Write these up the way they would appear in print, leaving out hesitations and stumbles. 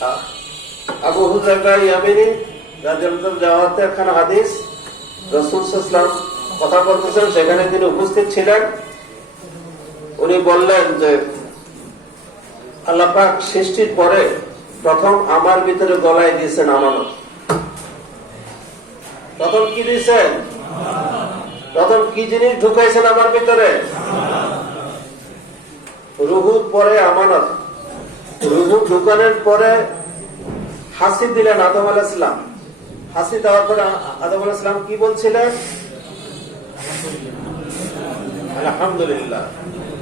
আবু হুযায়ফা ইয়ামানি রাদিয়াল্লাহু যাওয়াতে একখানা হাদিস রাসূল সাল্লাল্লাহু আলাইহি ওয়াসাল্লাম কথা বলতেছেন, সেখানে তিনি উপস্থিত ছিলেন। উনি বললেন যে আল্লাহ পাক সৃষ্টির পরে প্রথম আমার ভিতরে গলায় দিয়েছেন আমানত। প্রথম কি দিয়েছেন? প্রথম কি জিনিস ঢুকাইছেন আমার ভিতরে? রুহুর পরে আমানত। রুহু ঢুকানোর পরে হাসি দিলেন আদম আলাইহিস সালাম। হাসি দেওয়ার পরে আদম আলাইহিস সালাম কি বলছিলেন? আলহামদুলিল্লাহ।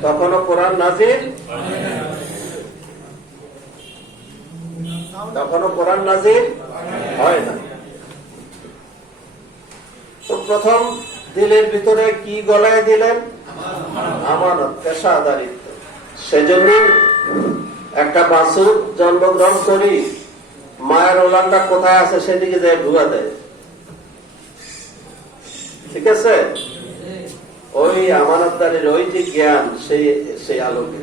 তখনও কোরআন নাজিল হয় না। তো প্রথম দিলের ভিতরে কি গলায় দিলেন? আমানত, পেশাদারিত্ব। সেজন্য একটা বাছুর জন্মগ্রহণ করি, মায়ের ওলানটা কোথায় আছে সেদিকে যায় ঢুকা দেয়, ঠিক আছে? ওই আমানতদারির ওই যে জ্ঞান, সেই আলোকে।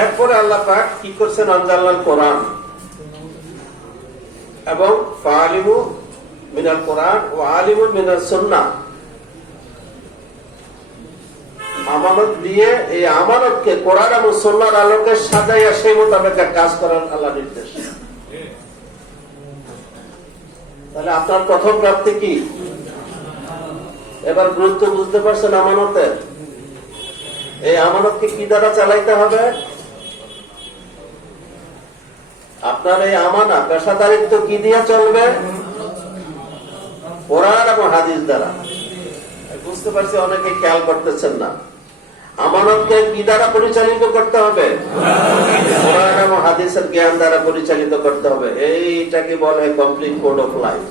এরপরে আল্লাহ পাক কি করছেন? আনজালনাল কোরআন এবং ফাআলিমু মিনাল কোরআন ওয়া আলিমু মিনাস সুন্নাহ। আমানত দিয়ে এই আমানতকে কোরআন এবং সুন্নাহর আলোকে সাজাইয়া সেই মোতাবেক কাজ করার আল্লাহ নির্দেশ। তাহলে আপনার প্রথম প্রাপ্তি কি? এবার গুরুত্ব বুঝতে পারছেন আমানতের? এই আমানতকে কি দ্বারা চালাইতে হবে? আপনার এই আমানা পেশাদারিত্ব কি দিয়ে চলবে? কোরআন এবং হাদিস দ্বারা। বুঝতে পারছি অনেকে খেয়াল করতেছেন না। আমানতকে কি দ্বারা পরিচালিত করতে হবে? কোরআন এবং হাদিসের জ্ঞান দ্বারা পরিচালিত করতে হবে। এইটাকে বলে কমপ্লিট কোড অফ লাইফ।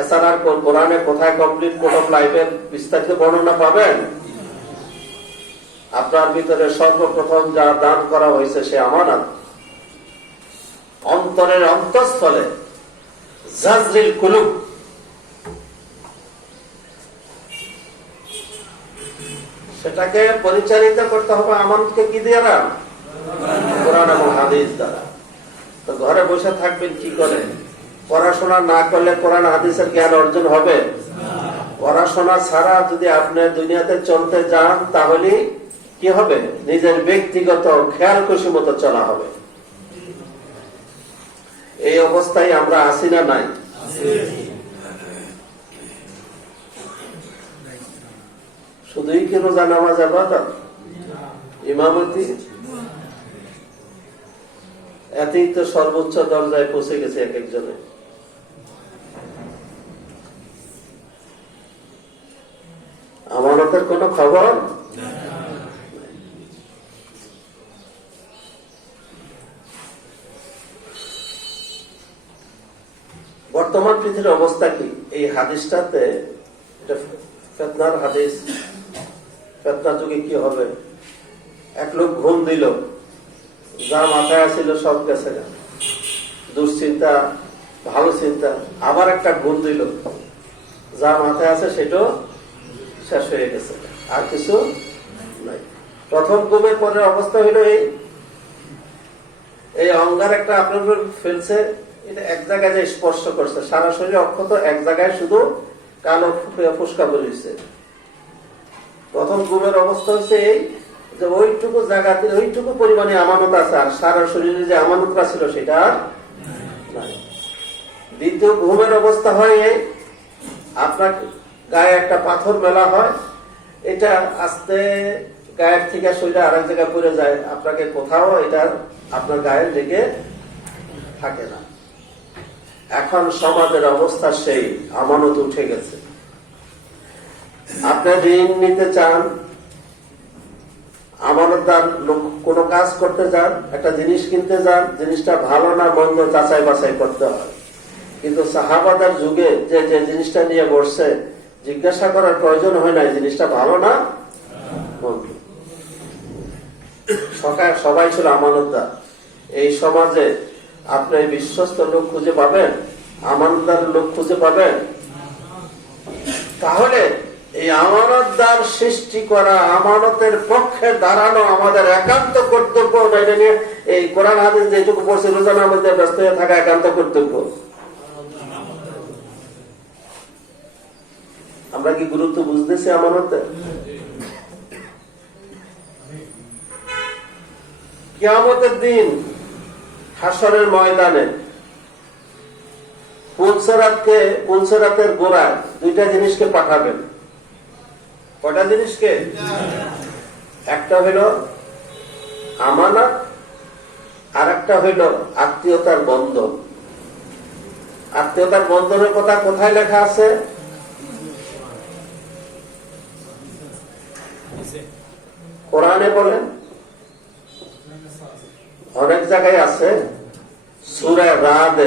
এছাড়া কোরআনে কোথায় কমপ্লিট কোড অফ লাইফের বিস্তারিত বর্ণনা পাবেন? আপনার ভিতরে সর্বপ্রথম যা দান করা হয়েছে সে আমানত। অন্তরের অন্তঃস্থলে জাজরিল কুলুব, সেটাকে পরিচালিত করতে হবে আমানতকে কি দ্বারা? কোরআন এবং হাদিস দ্বারা। তো ঘরে বসে থাকবেন কি করে? পড়াশোনা না করলে কোরআন হাদিসের জ্ঞান অর্জন হবে? পড়াশোনা ছাড়া যদি আপনি দুনিয়াতে চলতে যান তাহলে কি হবে? নিজের ব্যক্তিগত খেয়াল খুশি মতো চলা হবে। এই অবস্থায় আমরা আছি না নাই? শুধুই কি রোজা নামাজ ইবাদত, ইমামতি, এতেই তো সর্বোচ্চ দরজায় পৌঁছে গেছে এক একজনে। আমানতের কোন খবর? বর্তমান পৃথিবীর অবস্থা কি? এই হাদিসটাতে, এটা ফিতনার হাদিস। ফিতনার যুগে কি হবে? এক লোক ঘুম দিল, যা মাথায় ছিল সব গেছে, দুশ্চিন্তা, ভালো চিন্তা। আবার একটা ঘুম দিল, যা মাথায় আছে সেটাও শেষ হয়ে গেছে, আর কিছু নাই। প্রথম ঘুমের পরের অবস্থা হইল এই অঙ্গার একটা আপনার ফেলছে, এটা এক জায়গায় যে স্পর্শ করছে, সারা শরীরে অক্ষত এক জায়গায় শুধু কালো ফুসকা বলিছে। প্রথম ঘুমের অবস্থা হচ্ছে এই যে ওইটুকু জায়গাতে ওইটুকু পরিমাণে আমানত আছে, আর সারা শরীরে যে আমানতটা ছিল সেটা নাই। দ্বিতীয় ঘুমের অবস্থা হয় এই, আপনার গায়ে একটা পাথর মেলা হয়, এটা আস্তে গায়ের থেকে শরীরে আরেক জায়গায় পড়ে যায়, আপনাকে কোথাও এটা আপনার গায়ে লেগে থাকে না। এখন সমাজের অবস্থা সেই আমানত উঠে গেছে। আপনি ঋণ নিতে চান, আমানতদার কোন কাজ করতে যান, একটা জিনিস কিনতে যান, জিনিসটা ভালো না মন্দ যাচাই বাছাই করতে হয়। কিন্তু সাহাবাদের যুগে যে যে জিনিসটা নিয়ে বসছে, জিজ্ঞাসা করার প্রয়োজন হয় না জিনিসটা ভালো না মন্দ। সবাই ছিল আমানতদার। এই সমাজে আপনি বিশ্বস্ত লোক খুঁজে পাবেন, আমানতদার লোক খুঁজে পাবেন? তাহলে এই আমানতদার সৃষ্টি করা, আমানতের পক্ষে দাঁড়ানো আমাদের একান্ত কর্তব্য। এটা নিয়ে এই কোরআন হাদিস যেটুকু পড়ছে রোজানার মধ্যে ব্যস্ত হয়ে থাকা একান্ত কর্তব্য। আমরা কি গুরুত্ব বুঝতেছি আমানতের? কিয়ামতের দিন হাসরের ময়দানে পুলসেরাতের গোড়ায় দুইটা জিনিসকে পাঠাবেন। কয়টা জিনিসকে? একটা হইল আমানত, আর একটা হইল আত্মীয়তার বন্ধন। আত্মীয়তার বন্ধনের কথা কোথায় লেখা আছে? কোরআনে বলেন, অনেক জায়গায় আছে। সূরা রাদ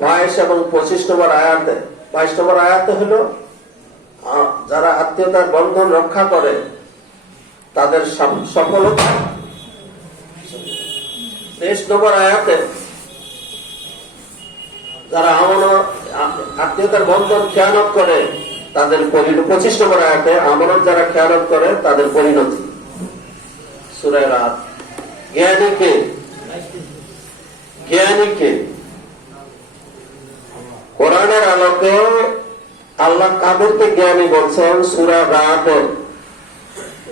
22 এবং 25 নম্বর আয়াতে। 22 নম্বর আয়াতে হলো যারা আত্মীয়তার বন্ধন রক্ষা করে তাদের সফলতা। 23 নম্বর আয়াতে যারা আত্মীয়তার বন্ধন খেয়ানত করে তাদের পরিণতি। 25 নম্বর আয়াতে আমানত যারা খেয়ানত করে তাদের পরিণতি। সূরা রাদ। জ্ঞানীকে কোরআনের আলোকে আল্লাহ কাদেরকে জ্ঞানী বলছেন? সূরা রাদ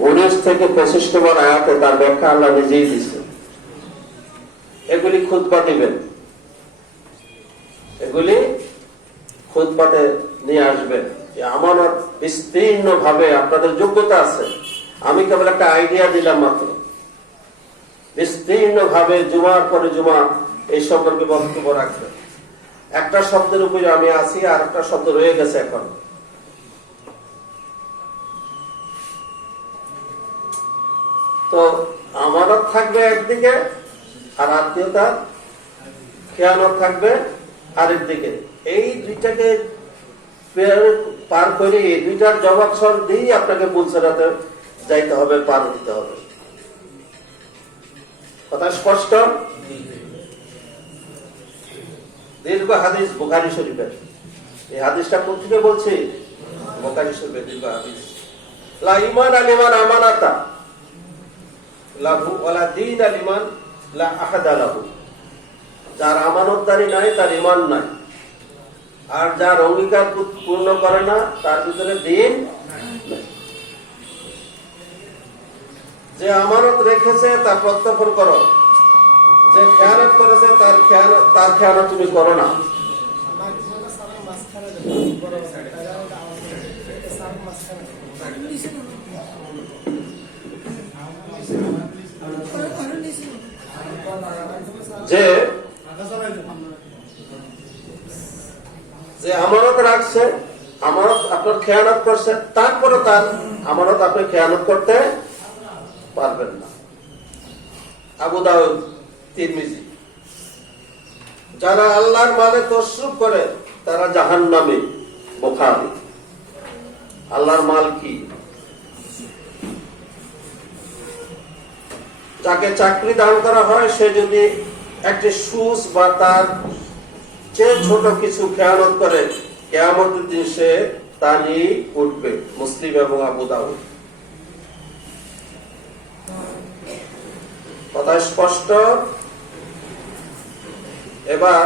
19 থেকে 25 নম্বর আয়াতে তার ব্যাখ্যা আল্লাহ নিজেই দিচ্ছেন। এগুলি খুতবা দিবেন, এগুলি খুতবাতে নিয়ে আসবেন। আমানত বিস্তীর্ণ ভাবে আপনাদের যোগ্যতা আছে, আমি কেবল একটা আইডিয়া দিলাম মাত্র। বিস্তীর্ণ ভাবে জুমার পরে জুমা এই সম্পর্কে বক্তব্য রাখবেন। একটা শব্দের উপরে আমি আছি, আর একটা শব্দ রয়ে গেছে এখন। তো আমানত থাকবে একদিকে, আর আত্মীয়তা খেয়ানত থাকবে আরেকদিকে। এই দুইটাকে পার করে এই দুইটার জবাব সর দিয়ে আপনাকে পুলসেরাতে যাইতে হবে, পার দিতে হবে। কথা স্পষ্ট? দীর্ঘ হাদিস বুখারী শরীফের। এই হাদিসটা কোথেকে বলছি? বুখারী শরীফের দীর্ঘ হাদিস। লা ঈমান আলিমান আমানাতা লাহু ওয়ালা দীন আলিমান লা আহাদা লাহু। যার আমানতদারি নাই তার ঈমান নাই, আর যার অঙ্গীকার পূর্ণ করে না তার ভিতরে দিন নাই। যে আমানত রেখেছে তা প্রত্যর্পণ করো, যে খেয়ানত করেছে তার খেয়ানত তুমি করো না। যে আমানত রাখছে, আমানত আপনার খেয়ানত করছে, তারপরে তার আমানত আপনি খেয়ানত করতে পারবেন না। আবু দাউদ, তিরমিজি। যারা আল্লাহর মালে তসরুফ করে তারা জাহান্নামী। বুখারী। আল্লাহর মাল কি? যাকে চাকরি দান করা হয় সে যদি একটি সুস বা তার চেয়ে ছোট কিছু খেয়ানত করে, কিয়ামতের দিন সে তা নিয়ে উঠবে। মুসলিম এবং আবু দাউদ। কথা স্পষ্ট? এবার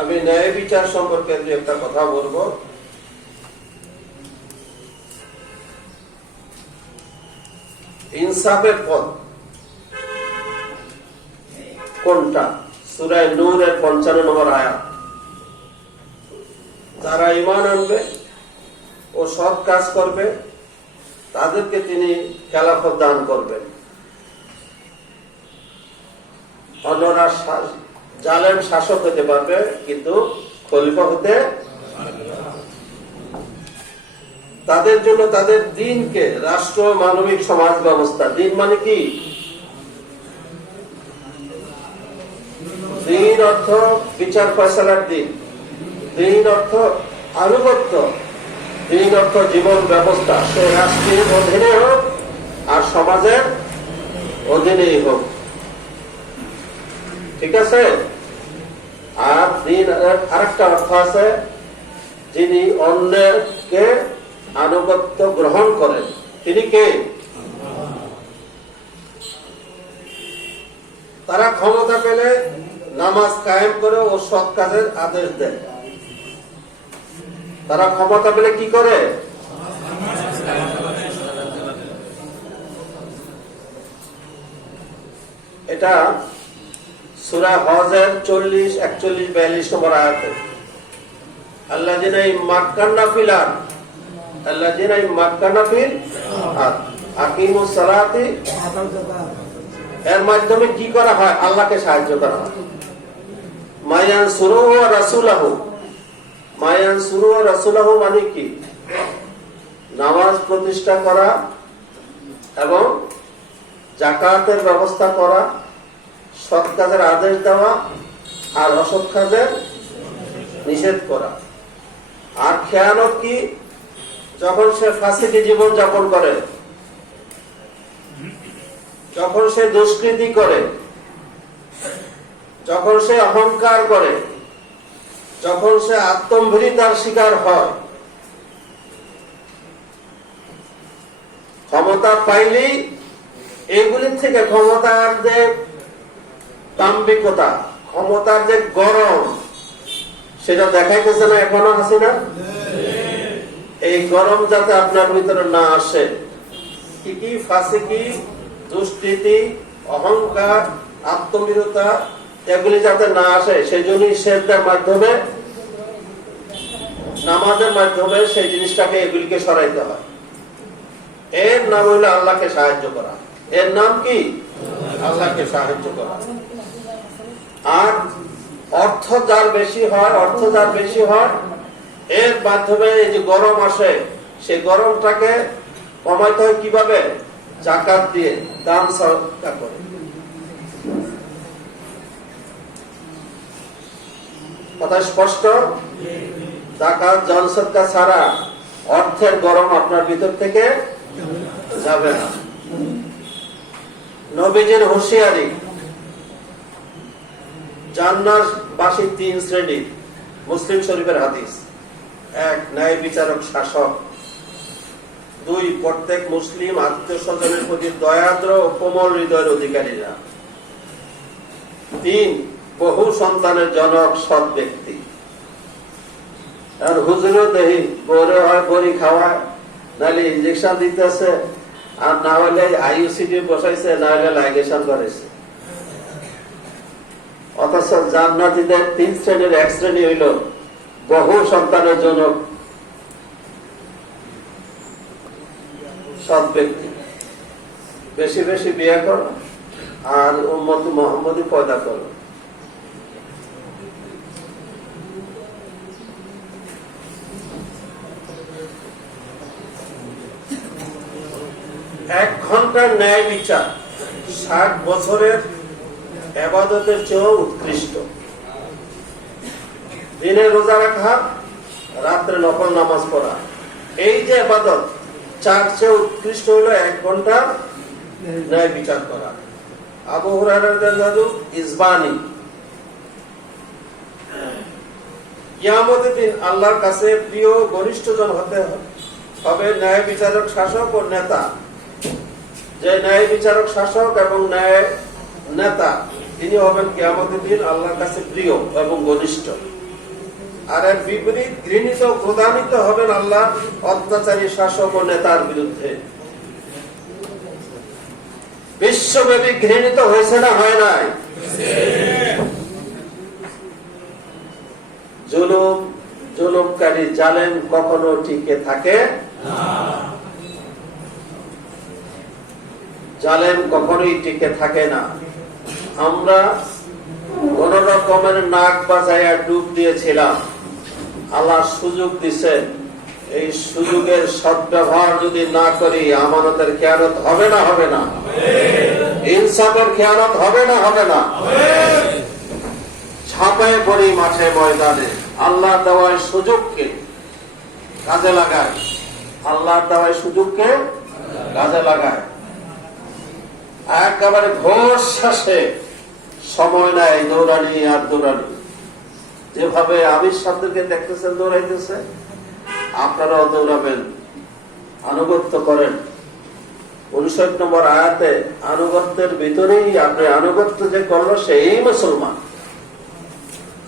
আমি ন্যায় বিচার সম্পর্কে একটা কথা বলবো। ইনসাফের পথ কোনটা? সূরা নূরের 55 নম্বর আয়াত। যারা ঈমান আনবে ও সৎ কাজ করবে তাদেরকে তিনি খেলাফত দান করবেন। অন্যরা জালেম শাসক হতে পারবে, কিন্তু খলিফা হতে তাদের জন্য তাদের দিনকে রাষ্ট্র মানবিক সমাজ ব্যবস্থা। দিন মানে কি? দিন অর্থ বিচার ফয়সালার দিন, দিন অর্থ আনুগত্য, দিন অর্থ জীবন ব্যবস্থা। সে রাষ্ট্রের অধীনে হোক আর সমাজের অধীনেই হোক। ঠিক আছে? আর দিন আরেকটা অর্থ আছে, যিনি অন্যের কে আনুগত্য গ্রহণ করেন। তিনি কে? তারা ক্ষমতা পেলে নামাজ কায়েম করে ও সৎ কাজের আদেশ দেয়। তারা ক্ষমতা পেলে কি করে? এটা সূরা হজের 40, 41, 42 নম্বর আয়াতে আল্লাযিনা ইম্মাক্কান্না ফিল আরদ, আল্লাযিনা ইম্মাক্কান্না ফিল আরদ আকিমুস সালাতি। এর মাধ্যমে কি করা হয়? আল্লাহকে সাহায্য করা হয়। মায়ানসুরুহু ওয়া রাসূলুহু, মায়ানসুরুহু ওয়া রাসূলুহু মানে কি? নামাজ প্রতিষ্ঠা করা এবং যাকাতের ব্যবস্থা করা, সৎ কাজের আদেশ দেওয়া আর অসৎ কাজের নিষেধ করা। আর খেয়ানত কি? যখন সে ফাসিকি জীবন যাপন করে, যখন সে দুষ্কৃতি করে, যখন সে অহংকার করে, যখন সে আত্মম্ভরিতার শিকার হয়, ক্ষমতা পাইলেই এগুলির থেকে ক্ষমতার যে দাম্ভিকতা, ক্ষমতার যে গরম, সেটা দেখাইতেছে না? এখনো আছে না? এই গরম যাতে আপনার ভিতরে না আসে, কি ফাসিকি, দুষ্কৃতি, অহংকার, আত্মবিরতা এগুলি যাতে না আসে, সেই জন্যই সেজদার মাধ্যমে, নামাজের মাধ্যমে সেই জিনিসটাকে, এগুলিকে সরাইতে হয়। এর নাম হইল আল্লাহকে সাহায্য করা। এর নাম কি? আল্লাহকে সাহায্য করা। আর অর্থ যার বেশি হয়, অর্থ যার বেশি হয়, এর মাধ্যমে এই যে গরম আসে, সেই গরমটাকে কমাইতে হয় কিভাবে? যাকাত দিয়ে, দান সাদকা করে। কথা স্পষ্ট? যাকাত, দান সাদকা ছাড়া অর্থের গরম আপনার ভিতর থেকে যাবে না। নবীজির হুঁশিয়ারি, জান্নাতবাসী 3 শ্রেণী, মুসলিম শরীফের হাদিস। 1, ন্যায় বিচারক শাসক। 2, প্রত্যেক মুসলিম আত্মীয় স্বজনের প্রতি দয়াদ্র ও কোমল হৃদয়ের অধিকারীরা। 3, বহু সন্তানের জনক সৎ ব্যক্তি। আর হুজুরও দেখি বড় হয়, বড়ি খাওয়ায়, নাহলে ইঞ্জেকশন দিতেছে, আর না হলে আইইউসিডি বসাইছে, না হলে লাইগেশন করেছে। অথচ জান্নাতীদের 3 শ্রেণীর 1 শ্রেণী হইল বহু সন্তানের জনক সৎ ব্যক্তি। বেশি বেশি বিয়ে করো আর উম্মত মুহাম্মদী পয়দা করো। এক ঘন্টার ন্যায় বিচার 60 বছরের ইবাদতের চেয়েও উৎকৃষ্ট। দিনে রোজা রাখা, রাত্রে নফল নামাজ পড়া, এই যে ইবাদত, 4 চেয়ে উৎকৃষ্ট হলো 1 ঘন্টা ন্যায় বিচার করা। আবু হুরায়রা রাদিয়াল্লাহু ইসবানি, কিয়ামতের দিন আল্লাহর কাছে প্রিয় ঘনিষ্ঠজন হতে হবে ন্যায় বিচারক, শাসক ও নেতা। যে ন্যায় বিচারক, শাসক এবং ন্যায় নেতা, তিনি হবেন কিয়ামতের দিন আল্লাহর কাছে প্রিয় এবং ঘনিষ্ঠ। আর এর বিপরীত ঘৃণিত, ক্রোধান্বিত হবেন আল্লাহ অত্যাচারী শাসক ও নেতার বিরুদ্ধে। বিশ্বব্যাপী ঘৃণিত হয়েছে না হয় নাই? জুলুমকারী জালেম কখনো টিকে থাকে না। জালেম কখনোই টিকে থাকে না। আমরা কোন রকমের নাক বাজাইয়া ডুব দিয়েছিলাম, আল্লাহ সুযোগ দিচ্ছেন। এই সুযোগের সদ্ব্যবহার যদি না করি, আমানতের খেয়ানত হবে না? হবে না? ইনসাফের খেয়ানত হবে না? হবে না? ছাপায় পড়ি মাঠে ময়দানে, আল্লাহ দেওয়ার সুযোগকে কাজে লাগায়, আল্লাহ দেওয়ার সুযোগকে কাজে লাগায়। একেবারে ঘোষ শ্বাসে সময় নেয়, দৌড়ানি আর দৌড়ানি। যেভাবে আমির সাহেবদেরকে দেখতেছেন দৌড়াইতেছে, আপনারাও দৌড়াবেন, আনুগত্য করেন। 59 নম্বর আয়াতে আনুগত্যের ভিতরেই আপনি আনুগত্য যে করলো সেই মুসলমান,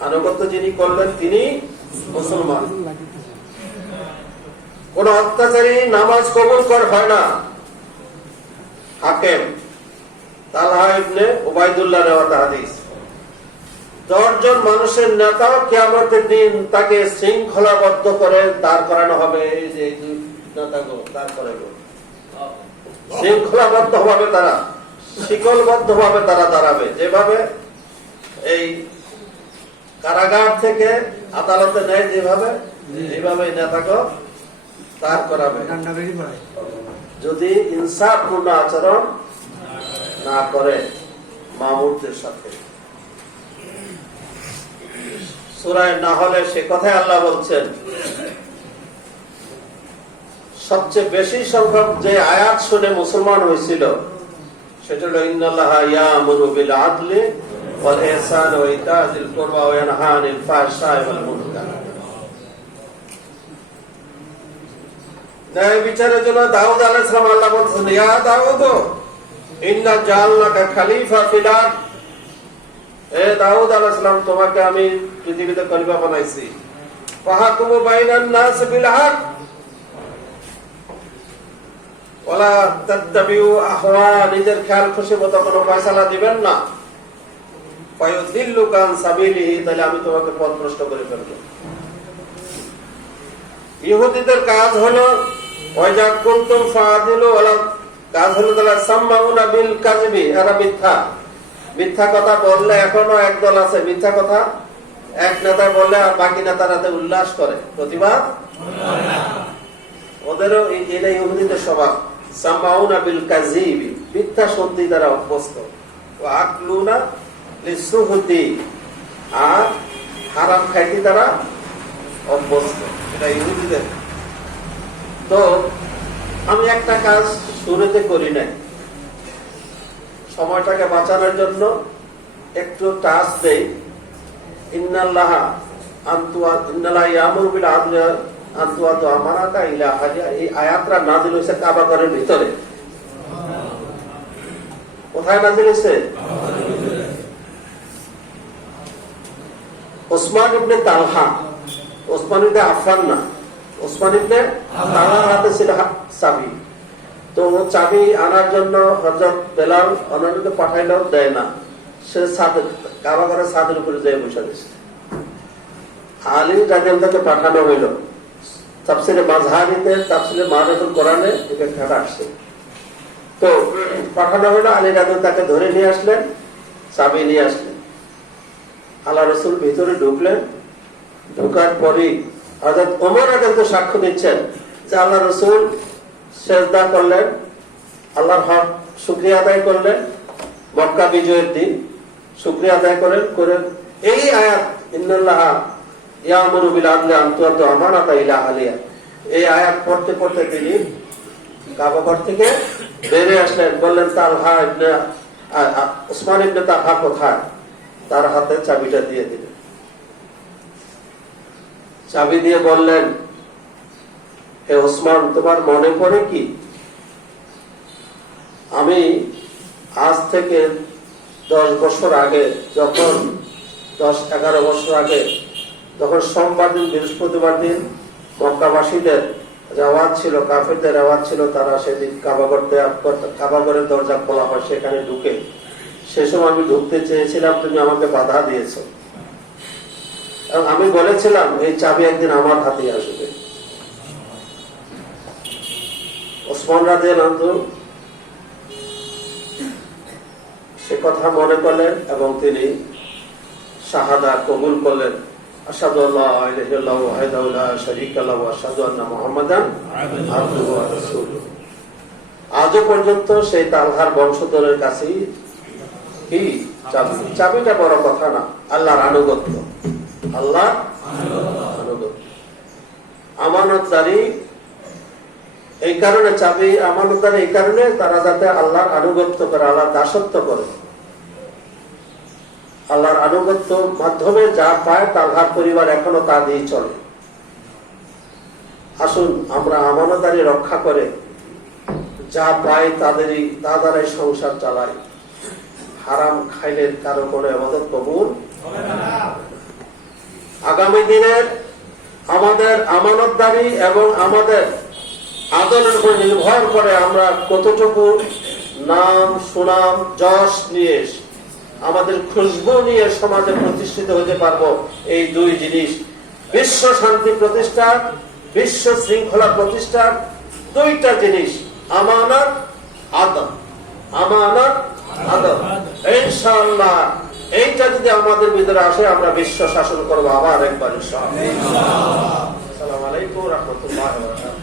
আনুগত্য যিনি করলেন তিনি মুসলমান। কোন অত্যাচারী নামাজ কবুল কর হয় না। হাকেম তালহা ইবনে উবাইদুল্লাহ রিওয়ায়াত হাদিস, 10 জন মানুষের নেতা কিয়ামতের দিন তাকে শৃঙ্খলাবদ্ধ করে দাঁড় করানো হবে। এই যে নেতাগুলো দাঁড় করাবে, শৃঙ্খলাবদ্ধ ভাবে তারা, শিকলবদ্ধ ভাবে তারা দাঁড়াবে। যেভাবে এই কারাগার থেকে আদালতে নেয়, যেভাবে এইভাবে নেতাকে দাঁড় করাবে। যদি ইনসাফপূর্ণ আচরণ না করে মামুরদের সাথে। সূরা নাহলে সে কথাই আল্লাহ বলছেন, সবচেয়ে বেশি সংখ্যক যে আয়াত শুনে মুসলমান হয়েছিল সেটা হলো ইন্নাল্লাহা ইয়ামুরু বিল আদলি ওয়াল ইহসানি ওয়া ইতাযিল কুরবা ওয়া ইয়ানহা আনিল ফাহশাই ওয়াল মুনকার। ন্যায় বিচারের জন্য দাউদ আলাইহিস সালাম আল্লাহ বলছেন, ইয়া দাউদ ইন্না জাআলনাকা খলিফা ফিল আরদ, হে দাউদ আলাইহিস সালাম তোমাকে আমি পৃথিবীতে খলিফা বানাইছি। ফাহকুমু বাইনান নাস বিল হক ওয়ালা তাত্তাবিউ আহওয়া, নিজের খেয়াল খুশি মতো কোনো ফয়সালা দিবেন না। ফায়ুদিল্লুকা আন সাবিলিহি, তাহলে আমি তোমাকে পথভ্রষ্ট করে ফেলব। ইহুদিদের কাজ হলো ওয়াজা কুনতুম ফাদিলু ওয়ালা, কাজ হলো তারা সাম্মাউনা বিল কাযিবি, এরা মিথ্যা কথা বললে এখনো একদল আছে মিথ্যা কথা এক নেতা বললে আর বাকি নেতারা উল্লাস করে, প্রতিবাদ। ওদেরও এটা ইহুদিদের স্বভাব, সাম্মাউনা বিল কাযিবি, মিথ্যা সত্যি তারা অভ্যস্ত। ওয়া আকলুনা লিসুহুতি, আর হারাম খাইতে তারা অভ্যস্ত, এটা ইহুদিদের। তো আমি একটা কাজ শুরুতে করি নাই, সময়টাকে বাঁচানোর জন্য একটু টাচ দেই। ইন্নাল্লাহা ইয়ামুরু বিল আদলি আন তুআদ্দু আমানাতা ইলা আহলিহা, এই আয়াতটা নাযিল হয়েছে কাবা ঘরের ভিতরে। কোথায় নাযিল হয়েছে? ওসমান ইবনে তালহা, ওসমান ইবনে আফফান না, ওসমান ইবনে তালহার হাতে ছিল চাবি। তো চাবি আনার জন্য হযরত বেলাল অন্যকে পাঠাইলেও দেয় না, সে কাবা ঘরের ছাদের উপরে যেয়ে বসে দিচ্ছে। আলী রাদিয়াল্লাহু পাঠানো হইল, তাফসীরে মাযহারিতে, তাফসীরে মারিফাতুল কোরআনে এটা খাটা আসছে। তো পাঠানো হইল, আলী রাদিয়াল্লাহু তাকে ধরে নিয়ে আসলেন, চাবি নিয়ে আসলেন। আল্লাহ রাসূল ভিতরে ঢুকলেন, ঢোকার পরই হযরত ওমর রাদিয়াল্লাহু সাক্ষ্য দিচ্ছেন যে আল্লাহ রাসূল সেজদা করলেন, আল্লাহর হক শুকরিয়া আদায় করলেন। মক্কা বিজয়ের দিন শুকরিয়া আদায় করে এই আয়াত ইন্নাল্লাহা ইয়ামুরু বিল আদলি আন তুআদ্দু আমানাতা ইলা আহলিহা, এই আয়াত পড়তে পড়তে তিনি কাবা ঘর থেকে বেরিয়ে আসলেন। বললেন তালহা ইবনে ওসমান ইবনে তালহা কোথায়? তার হাতে চাবিটা দিয়ে দিলেন। চাবি দিয়ে বললেন, হে ওসমান, তোমার মনে পড়ে কি আমি আজ থেকে 10 বছর আগে, যখন 10-11 বছর আগে, যখন সোমবার দিন বৃহস্পতিবার দিন মক্কাবাসীদের আওয়াজ ছিল, কাফেরদের আওয়াজ ছিল, তারা সেদিন কাবাগরের দরজা খোলা হয়, সেখানে ঢুকে সে সময় আমি ঢুকতে চেয়েছিলাম, তুমি আমাকে বাধা দিয়েছ। এবং আমি বলেছিলাম এই চাবি একদিন আমার হাতে আসবে। ওসমান রাদিয়াল্লাহু সে কথা মনে করলেন এবং তিনি শাহাদা কবুল করলেন। আশহাদু আল্লা ইলাহা ইল্লাল্লাহু ওয়াহদাহু লা শারীকা লাহু ওয়া আশহাদু আন্না মুহাম্মাদান আবদুহু ওয়া রাসূলুহু। আজও পর্যন্ত সেই তালহার বংশধরের কাছেই কি চাবিটা বড় কথা না, আল্লাহর আনুগত্য, আল্লাহর আনুগত্য, আমানতদারি। এই কারণে চাবি আমানতদারি, এই কারণে তারা যাতে আল্লাহর আনুগত্য করে, আল্লাহর দাসত্ব করে। আল্লাহর আনুগত্য মাধ্যমে যা পায় তালহার পরিবার এখনো তা দিয়ে চলে। আসুন আমরা আমানতদারি রক্ষা করে যা পাই তা দ্বারাই সংসার চালাই। হারাম খাইলে কারো কোনো ইবাদত কবুল হবে না। আগামী দিনের আমাদের আমানতদারি এবং আমাদের আদরের উপর নির্ভর করে আমরা কতটুকু নাম সুনাম যশ নিয়ে আমাদের খুশবু নিয়ে সমাজে প্রতিষ্ঠিত হতে পারবো। এই দুই জিনিস, বিশ্ব শান্তি প্রতিষ্ঠা, বিশ্ব শৃঙ্খলা প্রতিষ্ঠা, দুইটা জিনিস আমানত আদব, আমানত আদব। ইনশাআল্লাহ এইটা যদি আমাদের ভিতরে আসে আমরা বিশ্ব শাসন করবো আবার একবার ইনশাআল্লাহ। আসসালামু আলাইকুম ওয়া রাহমাতুল্লাহি ওয়া বারাকাতুহু।